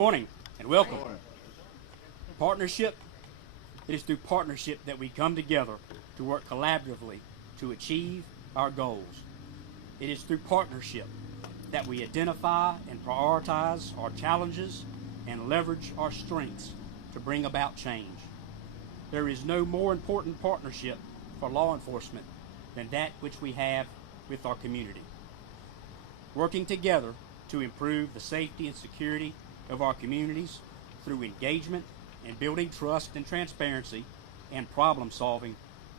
Morning and welcome. Partnership. It is through partnership that we come together to work collaboratively to achieve our goals. It is through partnership that we identify and prioritize our challenges and leverage our strengths to bring about change. There is no more important partnership for law enforcement than that which we have with our community. Working together to improve the safety and security of our communities through engagement and building trust and transparency and problem solving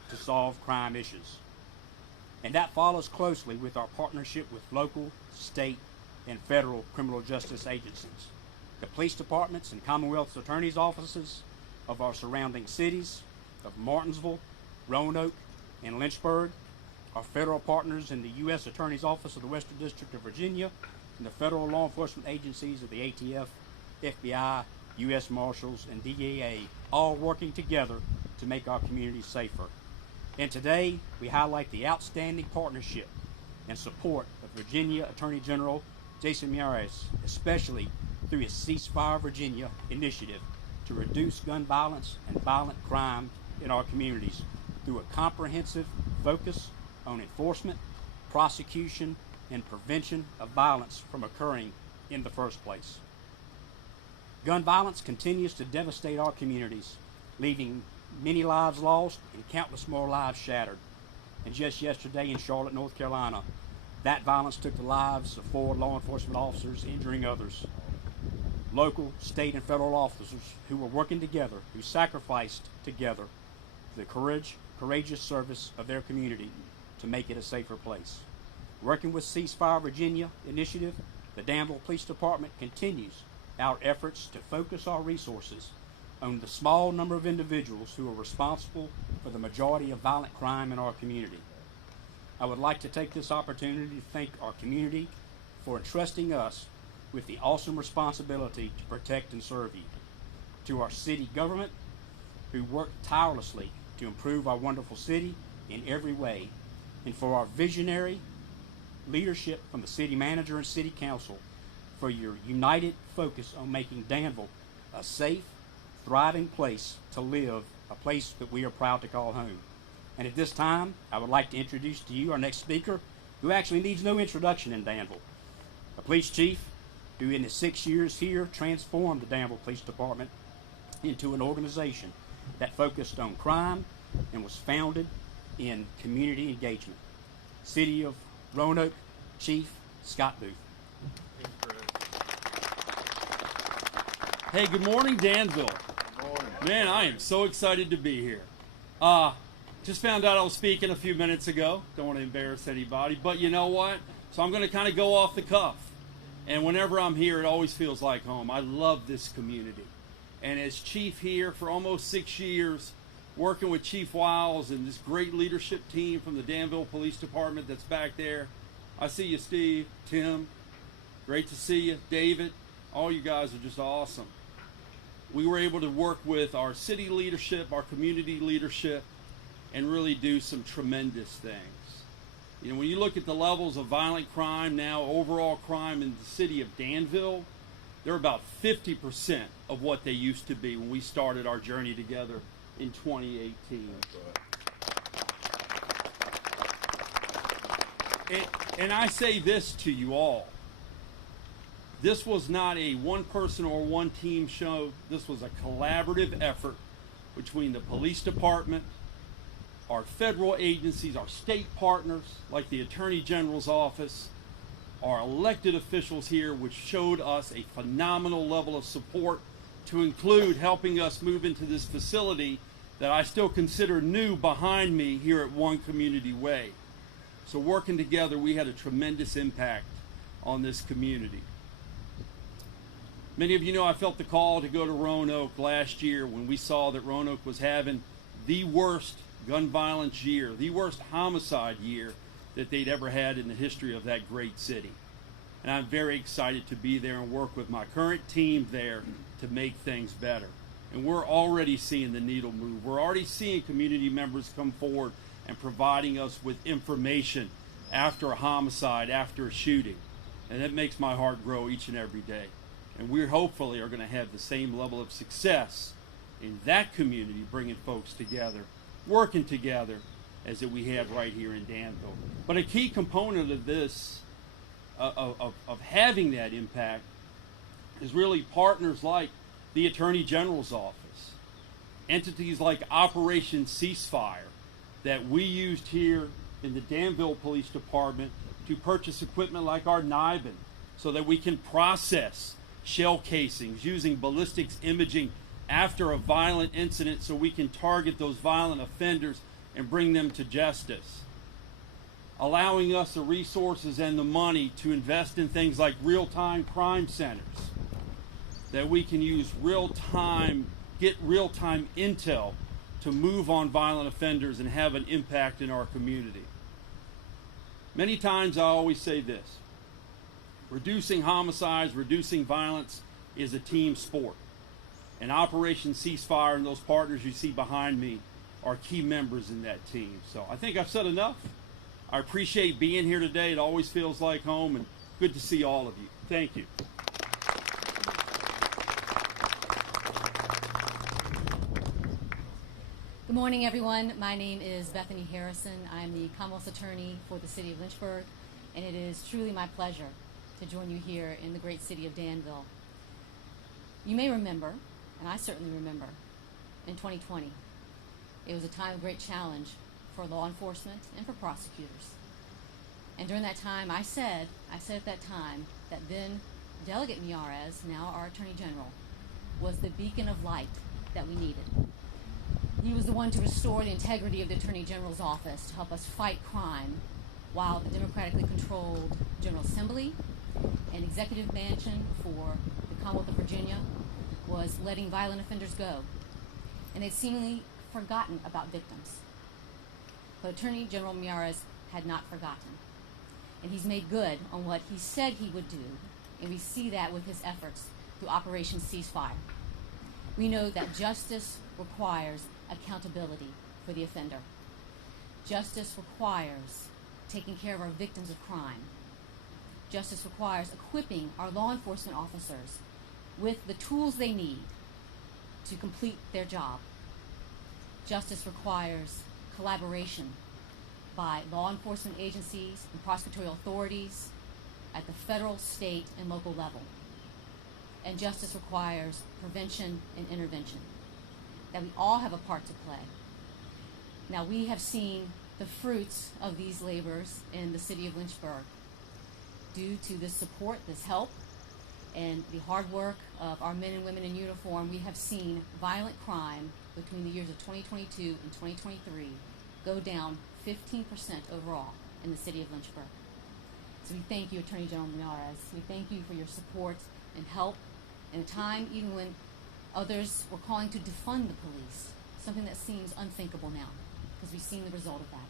to solve crime issues. And that follows closely with our partnership with local, state, and federal criminal justice agencies, the police departments and Commonwealth attorneys' offices of our surrounding cities of Martinsville, Roanoke, and Lynchburg, our federal partners in the U.S. Attorney's Office of the Western District of Virginia, and the federal law enforcement agencies of the ATF, FBI, U.S. Marshals, and DEA, all working together to make our communities safer. And today, we highlight the outstanding partnership and support of Virginia Attorney General Jason Miyares, especially through his Ceasefire Virginia initiative to reduce gun violence and violent crime in our communities through a comprehensive focus on enforcement, prosecution, and prevention of violence from occurring in the first place. Gun violence continues to devastate our communities, leaving many lives lost and countless more lives shattered. And just yesterday in Charlotte, North Carolina, that violence took the lives of 4 law enforcement officers, injuring others. Local, state, and federal officers who were working together, who sacrificed together the courageous service of their community to make it a safer place. Working with Ceasefire Virginia initiative, the Danville Police Department continues our efforts to focus our resources on the small number of individuals who are responsible for the majority of violent crime in our community. I would like to take this opportunity to thank our community for entrusting us with the awesome responsibility to protect and serve you. To our city government, who work tirelessly to improve our wonderful city in every way, and for our visionary leadership from the city manager and city council for your united focus on making Danville a safe, thriving place to live, a place that we are proud to call home. And at this time, I would like to introduce to you our next speaker, who actually needs no introduction in Danville. A police chief who in his 6 years here transformed the Danville Police Department into an organization that focused on crime and was founded in community engagement. City of Roanoke Chief Scott Booth. Hey, good morning, Danville. Good morning. Man, I am so excited to be here. Just found out I was speaking a few minutes ago. Don't want to embarrass anybody, but you know what? So I'm going to kind of go off the cuff. And whenever I'm here, it always feels like home. I love this community. And as chief here for almost 6 years, working with Chief Wiles and this great leadership team from the Danville Police Department that's back there. I see you, Steve, Tim. Great to see you. David. All you guys are just awesome. We were able to work with our city leadership, our community leadership, and really do some tremendous things. You know, when you look at the levels of violent crime now, overall crime in the city of Danville, they're about 50% of what they used to be when we started our journey together in 2018. And I say this to you all. This was not a one person or one team show. This was a collaborative effort between the police department, our federal agencies, our state partners like the Attorney General's office, our elected officials here, which showed us a phenomenal level of support, to include helping us move into this facility that I still consider new behind me here at One Community Way. So working together, we had a tremendous impact on this community. Many of you know I felt the call to go to Roanoke last year when we saw that Roanoke was having the worst gun violence year, the worst homicide year that they'd ever had in the history of that great city. And I'm very excited to be there and work with my current team there to make things better. And we're already seeing the needle move. We're already seeing community members come forward and providing us with information after a homicide, after a shooting. And that makes my heart grow each and every day. And we hopefully are going to have the same level of success in that community, bringing folks together, working together, as that we have right here in Danville. But a key component of this, of having that impact, is really partners like the Attorney General's office, entities like Operation Ceasefire that we used here in the Danville Police Department to purchase equipment like our NIBIN so that we can process shell casings using ballistics imaging after a violent incident so we can target those violent offenders and bring them to justice. Allowing us the resources and the money to invest in things like real-time crime centers, that we can use get real-time intel to move on violent offenders and have an impact in our community. Many times I always say this: reducing homicides, reducing violence is a team sport. And Operation Ceasefire and those partners you see behind me are key members in that team. So I think I've said enough. I appreciate being here today. It always feels like home, and good to see all of you. Thank you. Good morning, everyone. My name is Bethany Harrison. I'm the Commonwealth's Attorney for the City of Lynchburg, and it is truly my pleasure to join you here in the great city of Danville. You may remember, and I certainly remember, in 2020, it was a time of great challenge for law enforcement and for prosecutors. And during that time, I said at that time that then Delegate Miyares, now our Attorney General, was the beacon of light that we needed. He was the one to restore the integrity of the Attorney General's office to help us fight crime while the democratically controlled General Assembly and Executive Mansion for the Commonwealth of Virginia was letting violent offenders go. And they'd seemingly forgotten about victims. But Attorney General Miyares had not forgotten. And he's made good on what he said he would do, and we see that with his efforts through Operation Ceasefire. We know that justice requires accountability for the offender. Justice requires taking care of our victims of crime. Justice requires equipping our law enforcement officers with the tools they need to complete their job. Justice requires collaboration by law enforcement agencies and prosecutorial authorities at the federal, state, and local level. And justice requires prevention and intervention, that we all have a part to play. Now, we have seen the fruits of these labors in the city of Lynchburg. Due to this support, this help, and the hard work of our men and women in uniform, we have seen violent crime between the years of 2022 and 2023 go down 15% overall in the city of Lynchburg. So we thank you, Attorney General Miyares. We thank you for your support and help in a time even when others were calling to defund the police, something that seems unthinkable now because we've seen the result of that.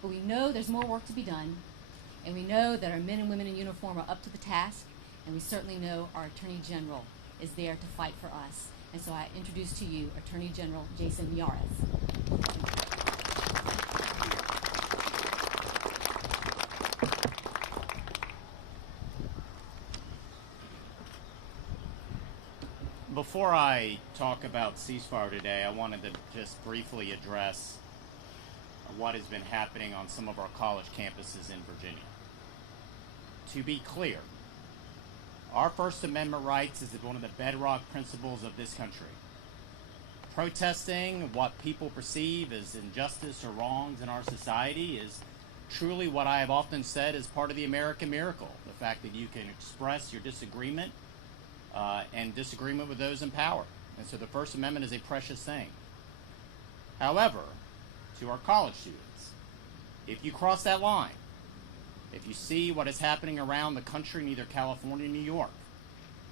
But we know there's more work to be done, and we know that our men and women in uniform are up to the task, and we certainly know our Attorney General is there to fight for us. And so I introduce to you Attorney General Jason Miyares. Before I talk about ceasefire today, I wanted to just briefly address what has been happening on some of our college campuses in Virginia. To be clear, our First Amendment rights is one of the bedrock principles of this country. Protesting what people perceive as injustice or wrongs in our society is truly what I have often said is part of the American miracle. The fact that you can express your disagreement and disagreement with those in power. And so the First Amendment is a precious thing. However, to our college students, if you cross that line, if you see what is happening around the country in either California or New York,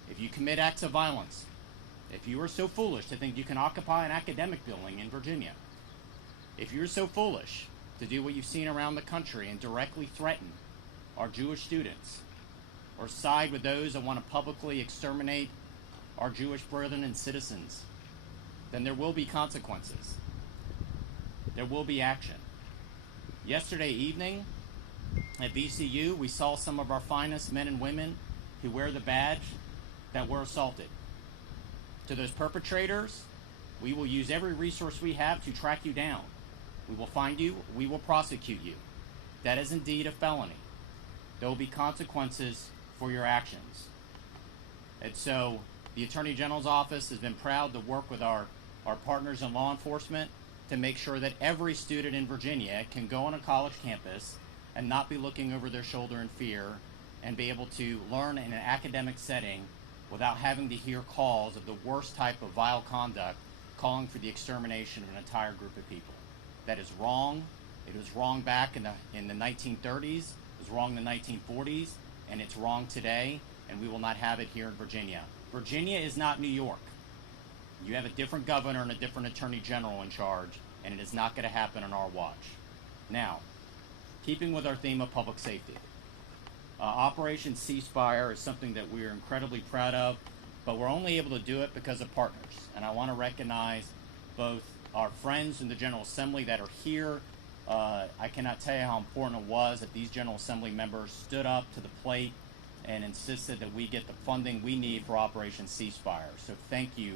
if you commit acts of violence, if you are so foolish to think you can occupy an academic building in Virginia, if you're so foolish to do what you've seen around the country and directly threaten our Jewish students, or side with those that want to publicly exterminate our Jewish brethren and citizens, then there will be consequences. There will be action. Yesterday evening at VCU, we saw some of our finest men and women who wear the badge that were assaulted. To those perpetrators, we will use every resource we have to track you down. We will find you, we will prosecute you. That is indeed a felony. There will be consequences for your actions. And so the Attorney General's office has been proud to work with our partners in law enforcement to make sure that every student in Virginia can go on a college campus and not be looking over their shoulder in fear and be able to learn in an academic setting without having to hear calls of the worst type of vile conduct calling for the extermination of an entire group of people. That is wrong. It was wrong back in the 1930s. It was wrong in the 1940s, and it's wrong today, and we will not have it here in Virginia. Virginia is not New York. You have a different governor and a different attorney general in charge, and it is not going to happen on our watch. Now, keeping with our theme of public safety, Operation Ceasefire is something that we are incredibly proud of, but we're only able to do it because of partners. And I want to recognize both our friends in the General Assembly that are here. I cannot tell you how important it was that these General Assembly members stood up to the plate and insisted that we get the funding we need for Operation Ceasefire. So thank you,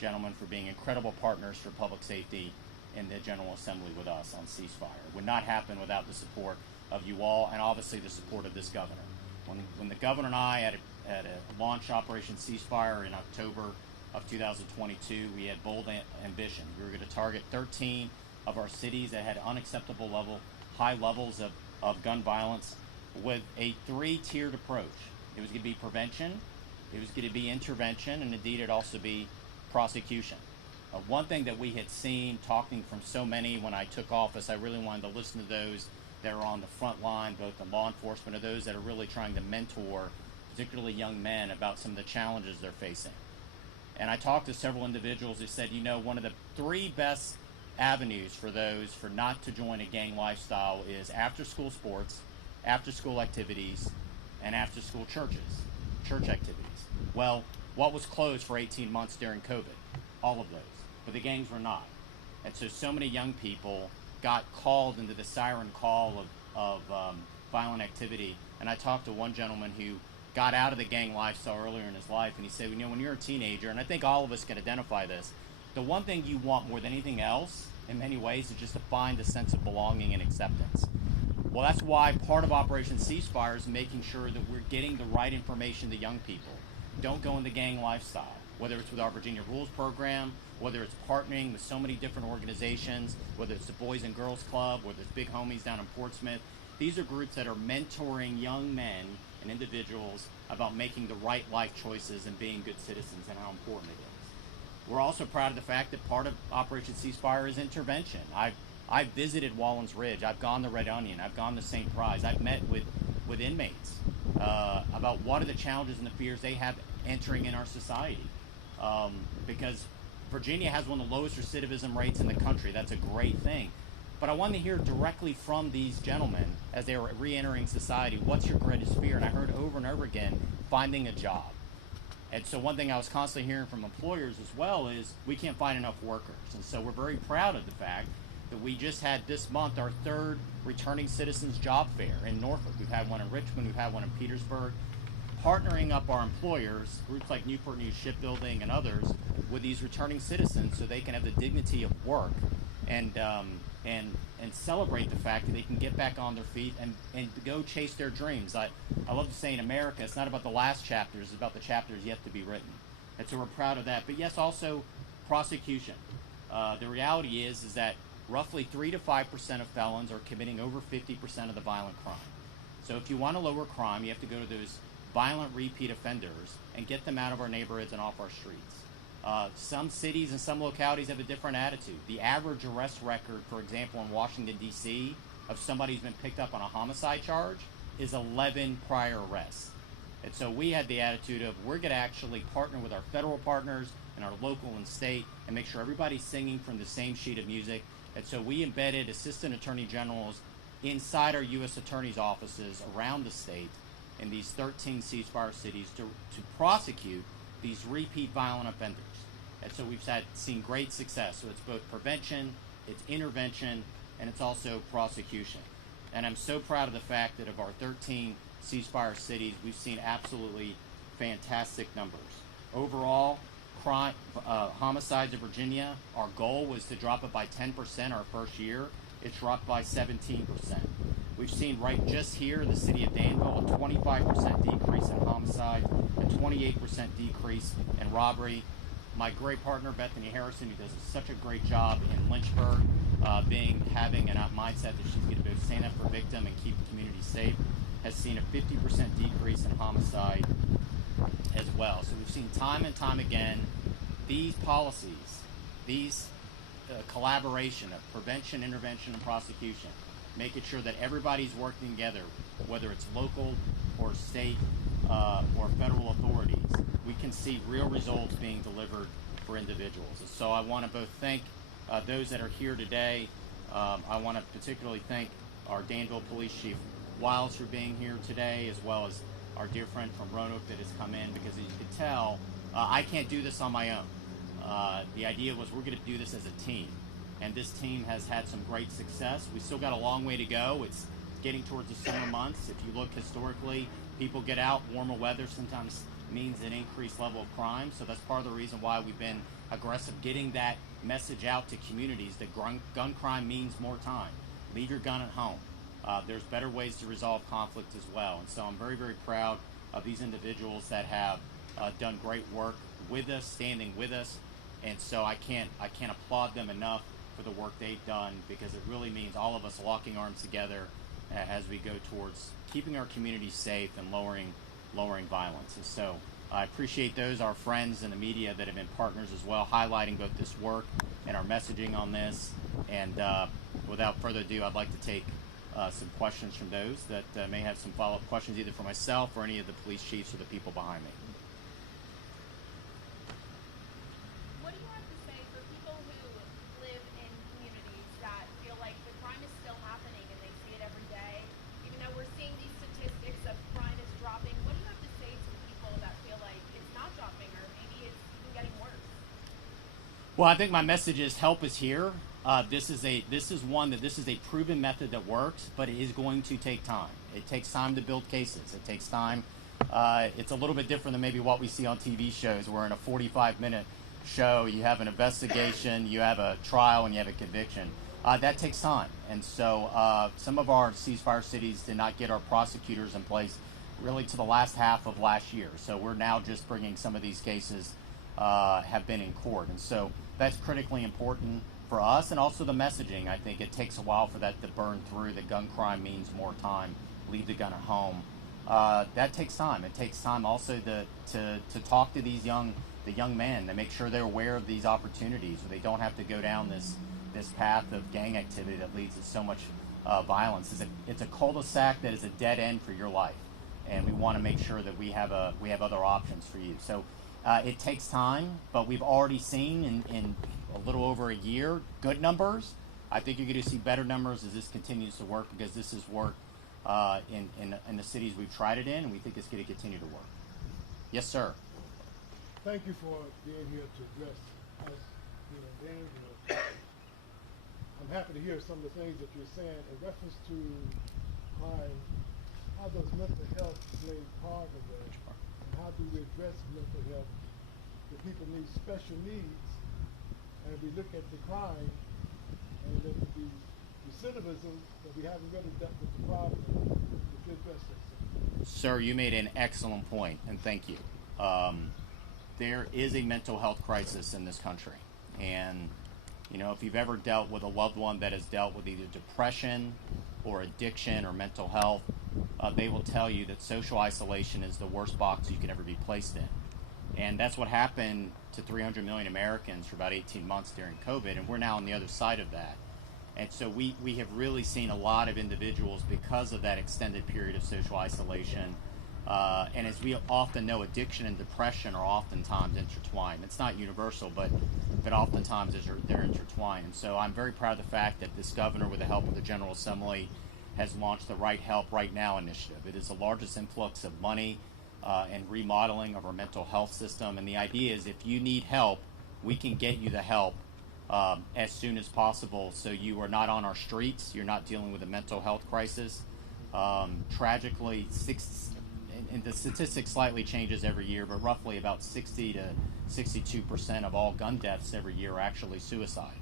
gentlemen, for being incredible partners for public safety in the General Assembly with us on ceasefire. It would not happen without the support of you all, and obviously the support of this governor. When the governor and I had launched Operation Ceasefire in October of 2022, we had bold ambition. We were going to target 13 of our cities that had unacceptable high levels of gun violence with a 3-tiered approach. It was going to be prevention, it was going to be intervention, and indeed it'd also be prosecution. One thing that we had seen talking from so many when I took office, I really wanted to listen to those that are on the front line, both in law enforcement or those that are really trying to mentor, particularly young men, about some of the challenges they're facing. And I talked to several individuals who said, one of the 3 best avenues for those for not to join a gang lifestyle is after-school sports, after-school activities, and after-school church activities. Well, what was closed for 18 months during COVID? All of those. But the gangs were not. And so many young people got called into the siren call of violent activity. And I talked to one gentleman who got out of the gang lifestyle earlier in his life, and he said, when you're a teenager, and I think all of us can identify this, the one thing you want more than anything else, in many ways, is just to find a sense of belonging and acceptance. Well, that's why part of Operation Ceasefire is making sure that we're getting the right information to young people. Don't go in the gang lifestyle, whether it's with our Virginia Rules program, whether it's partnering with so many different organizations, whether it's the Boys and Girls Club, whether it's Big Homies down in Portsmouth. These are groups that are mentoring young men and individuals about making the right life choices and being good citizens and how important it is. We're also proud of the fact that part of Operation Ceasefire is intervention. I've visited Wallens Ridge. I've gone to Red Onion. I've gone to St. Prize. I've met with inmates about what are the challenges and the fears they have entering in our society. Because Virginia has one of the lowest recidivism rates in the country. That's a great thing. But I wanted to hear directly from these gentlemen as they were re-entering society, what's your greatest fear? And I heard over and over again, finding a job. And so one thing I was constantly hearing from employers as well is we can't find enough workers. And so we're very proud of the fact that we just had this month our 3rd Returning Citizens Job Fair in Norfolk. We've had one in Richmond, we've had one in Petersburg. Partnering up our employers, groups like Newport News Shipbuilding and others, with these returning citizens so they can have the dignity of work and celebrate the fact that they can get back on their feet and go chase their dreams. I love to say in America, it's not about the last chapters, it's about the chapters yet to be written. And so we're proud of that. But yes, also prosecution. The reality is that roughly 3 to 5% of felons are committing over 50% of the violent crime. So if you want to lower crime, you have to go to those violent repeat offenders and get them out of our neighborhoods and off our streets. Some cities and some localities have a different attitude. The average arrest record, for example, in Washington, D.C., of somebody who's been picked up on a homicide charge is 11 prior arrests. And so we had the attitude of we're going to actually partner with our federal partners and our local and state and make sure everybody's singing from the same sheet of music. And so we embedded assistant attorney generals inside our U.S. attorney's offices around the state in these 13 ceasefire cities to prosecute these repeat violent offenders. And so we've seen great success. So it's both prevention, it's intervention, and it's also prosecution. And I'm so proud of the fact that of our 13 ceasefire cities, we've seen absolutely fantastic numbers. Overall, homicides in Virginia, our goal was to drop it by 10% our first year. It's dropped by 17%. We've seen right just here in the city of Danville a 25% decrease in homicide, a 28% decrease in robbery. My great partner Bethany Harrison, who does such a great job in Lynchburg, having a mindset that she's going to both stand up for victim and keep the community safe, has seen a 50% decrease in homicide as well. So we've seen time and time again these policies, these collaboration of prevention, intervention, and prosecution, making sure that everybody's working together, whether it's local or state or federal authorities, we can see real results being delivered for individuals. And so I want to both thank those that are here today. I want to particularly thank our Danville Police Chief Wiles for being here today, as well as our dear friend from Roanoke that has come in, because as you can tell, I can't do this on my own. The idea was we're going to do this as a team, and this team has had some great success. We still got a long way to go. It's getting towards the summer months. If you look historically, people get out. Warmer weather sometimes means an increased level of crime, so that's part of the reason why we've been aggressive getting that message out to communities that gun crime means more time. Leave your gun at home. There's better ways to resolve conflict as well, and so I'm very, very proud of these individuals that have done great work with us, standing with us, and so I can't applaud them enough for the work they've done, because it really means all of us locking arms together as we go towards keeping our communities safe and lowering violence. And so I appreciate those, our friends in the media that have been partners as well, highlighting both this work and our messaging on this. And without further ado, I'd like to take some questions from those that may have some follow-up questions, either for myself or any of the police chiefs or the people behind me. What do you have to say for people who live in communities that feel like the crime is still happening and they see it every day? Even though we're seeing these statistics of crime is dropping, what do you have to say to people that feel like it's not dropping or maybe it's even getting worse? Well, I think my message is help is here. This is a proven method that works, but it is going to take time. It takes time to build cases. It takes time. It's a little bit different than maybe what we see on TV shows, where in a 45-minute show you have an investigation, you have a trial, and you have a conviction. That takes time. And so some of our ceasefire cities did not get our prosecutors in place really to the last half of last year. So we're now just bringing some of these cases have been in court. And so that's critically important for us, and also the messaging. I think it takes a while for that to burn through, that gun crime means more time, leave the gun at home. That takes time. It takes time also to talk to these young men, to make sure they're aware of these opportunities, so they don't have to go down this path of gang activity that leads to so much violence. It's a cul-de-sac that is a dead end for your life, and we want to make sure that we have other options for you. So it takes time, but we've already seen in a little over a year good numbers. I think you're going to see better numbers as this continues to work, because this has worked in the cities we've tried it in, and we think it's going to continue to work. Yes, sir. Thank you for being here to address us, Dan. I'm happy to hear some of the things that you're saying in reference to crime. How does mental health play part of that? And how do we address mental health? The people need special needs, and we look at the crime, and there could be recidivism, but we haven't really dealt with the problem. If you address that, Sir, you made an excellent point, and thank you. There is a mental health crisis in this country, and if you've ever dealt with a loved one that has dealt with either depression or addiction or mental health, they will tell you that social isolation is the worst box you can ever be placed in. And that's what happened to 300 million Americans for about 18 months during COVID, and we're now on the other side of that. And so we have really seen a lot of individuals, because of that extended period of social isolation, and as we often know, addiction and depression are oftentimes intertwined. It's not universal, but oftentimes they're intertwined. And so I'm very proud of the fact that this governor, with the help of the General Assembly, has launched the Right Help Right Now initiative. It is the largest influx of money and remodeling of our mental health system. And the idea is, if you need help, we can get you the help as soon as possible, so you are not on our streets, you're not dealing with a mental health crisis. Tragically, and the statistic slightly changes every year, but roughly about 60 to 62% of all gun deaths every year are actually suicide.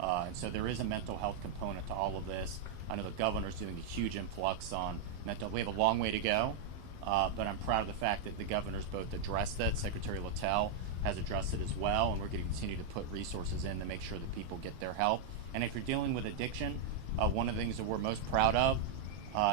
And so there is a mental health component to all of this. I know the governor's doing a huge influx on mental. We have a long way to go, but I'm proud of the fact that the governor's both addressed it. Secretary Littell has addressed it as well, and we're going to continue to put resources in to make sure that people get their help. And if you're dealing with addiction, one of the things that we're most proud of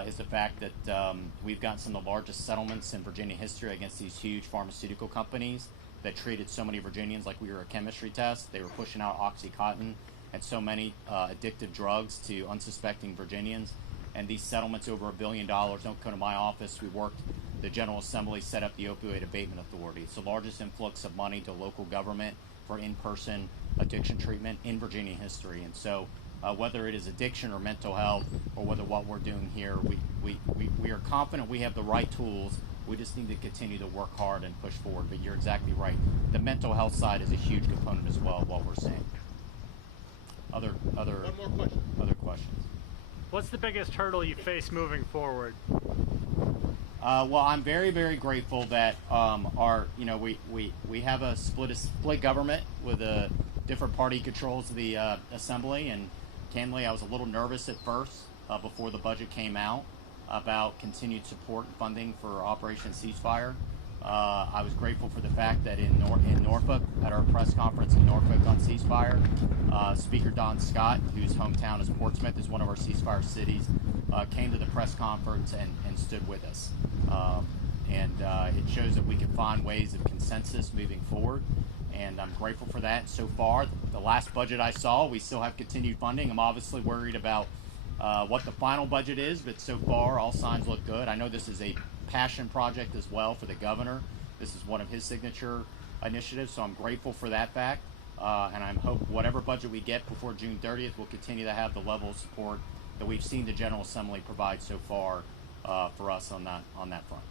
is the fact that we've gotten some of the largest settlements in Virginia history against these huge pharmaceutical companies that treated so many Virginians like we were a chemistry test. They were pushing out OxyContin and so many addictive drugs to unsuspecting Virginians. And these settlements over $1 billion don't come to my office. We worked, the General Assembly set up the Opioid Abatement Authority. It's the largest influx of money to local government for in-person addiction treatment in Virginia history. And so whether it is addiction or mental health, or whether what we're doing here, we are confident we have the right tools. We just need to continue to work hard and push forward. But you're exactly right. The mental health side is a huge component as well of what we're seeing. One more question. Other questions? What's the biggest hurdle you face moving forward? Well, I'm very, very grateful that we have a split government with a different party controls the assembly, and candidly, I was a little nervous at first before the budget came out about continued support and funding for Operation Ceasefire. I was grateful for the fact that in Norfolk, at our press conference in Norfolk on ceasefire, Speaker Don Scott, whose hometown is Portsmouth, is one of our ceasefire cities, came to the press conference and stood with us. It shows that we can find ways of consensus moving forward, and I'm grateful for that. So far, the last budget I saw, we still have continued funding. I'm obviously worried about what the final budget is, but so far, all signs look good. I know this is a passion project as well for the governor. This is one of his signature initiatives, so I'm grateful for that fact. And I hope whatever budget we get before June 30th will continue to have the level of support that we've seen the General Assembly provide so far for us on that front.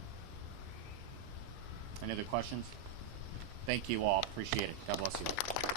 Any other questions? Thank you all. Appreciate it. God bless you.